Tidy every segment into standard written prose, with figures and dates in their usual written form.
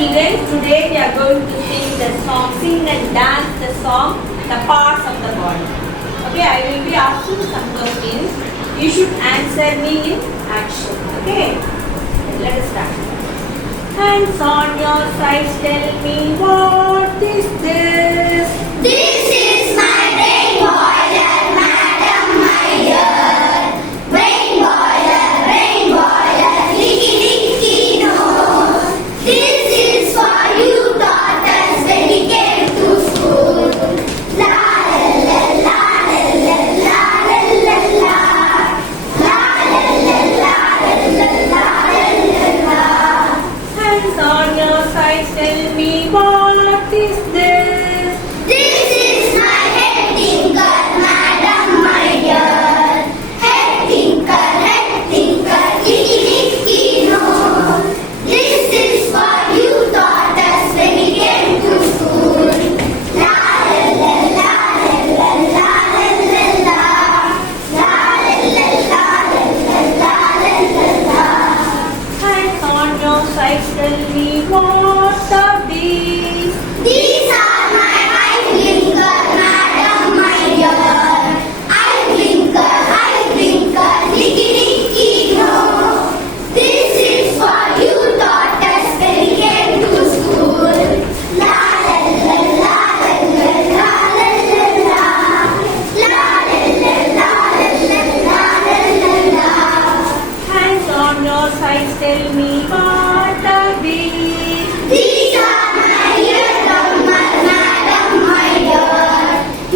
Students, today we are going to sing and dance the song, the parts of the body. Okay, I will be asking some questions. You should answer me in action. Okay, let us start. Hands on your sides, tell me what is this? This is my brain boiler, madam, my dear. Brain boiler, licky licky nose. This is for you daughters when we came to school. La la la la la la la la la. La la la la la la la la. Hands on your sides, tell me what is this? This is my head tinker, madam, my dear. Head tinker, licky licky nose. This is for you daughters when we came to school. La la la la la la la la la. La la la la la la la la. Hands on your sides, tell me what are these? These are my eye blinker, madam, my dear. Eye blinker, licky licky nose. This is for you daughters when we came to school. La la la la la la la la la. La la la la la la la la. Hands on your sides, tell me what are these? These are my eardrummer, madam, my dear.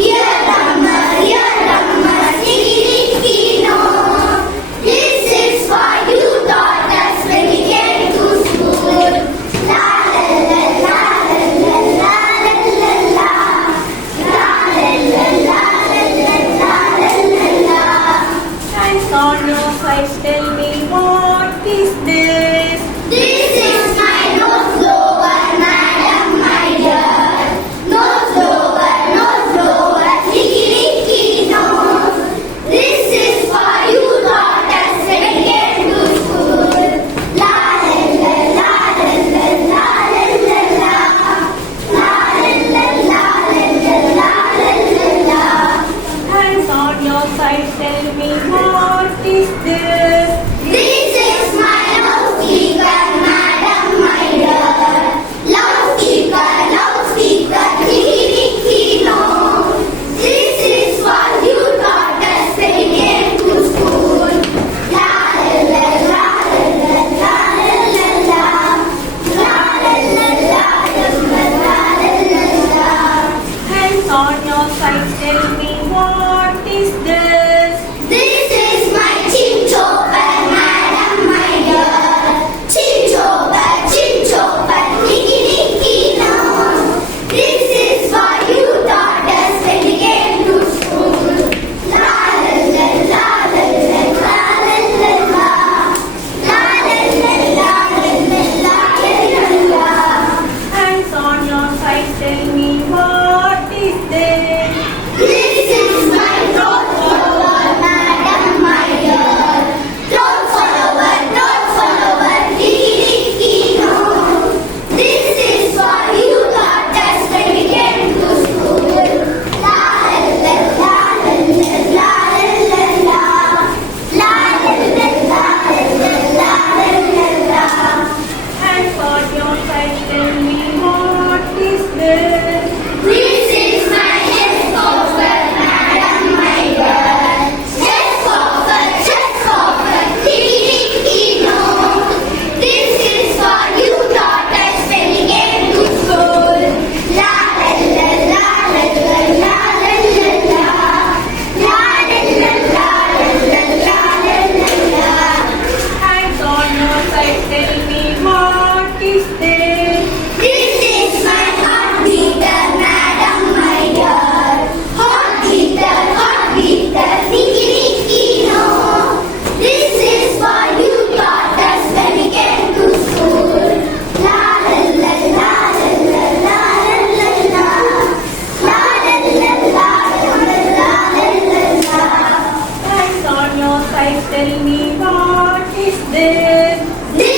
Eardrummer, licky licky nose. This is for you daughters when we came to school. La la la la la la la la la. La la la la la la la la. Hands on your sides, tell me what is this? This is my nose blower, madam, my dear. Nose blower, licky licky nose. This is for you daughters when we came to school. La la la la la la la la la. La la la la la la la la. Hands on your sides, tell me what is this? This is my loudspeaker, madam, my dear. Loudspeaker, licky licky nose. This is for you daughters when we came to school. La la la la la la la la. La la la la la la la. Hands on your sides, tell me what is this? This is my chin chopper, madam, my dear. Chin chopper, licky licky nose. This is for you daughters when we came to school. La la la la la la la la la. La la la la la la la. Hands on your sides, tell me what is this? This is my throat follower, madam, my dear. Throat follower, licky licky nose. This is for you daughters when we came to school. La la la la la la la la. La la la la la la la. Hands on your sides, tell me what is this? This is my chest cover, madam, my dear. Chest cover, licky licky nose. This is for you daughters when we came to school. La la la la la la la la la. La la la la la la la la. Hands on your sides, tell me what is this? This is my heartbeater, madam, my dear. Heartbeater, licky licky nose. This is for you daughters when we came to school. La la la la la la la la. La la la la la la la. Hands on your sides, tell me what is this? This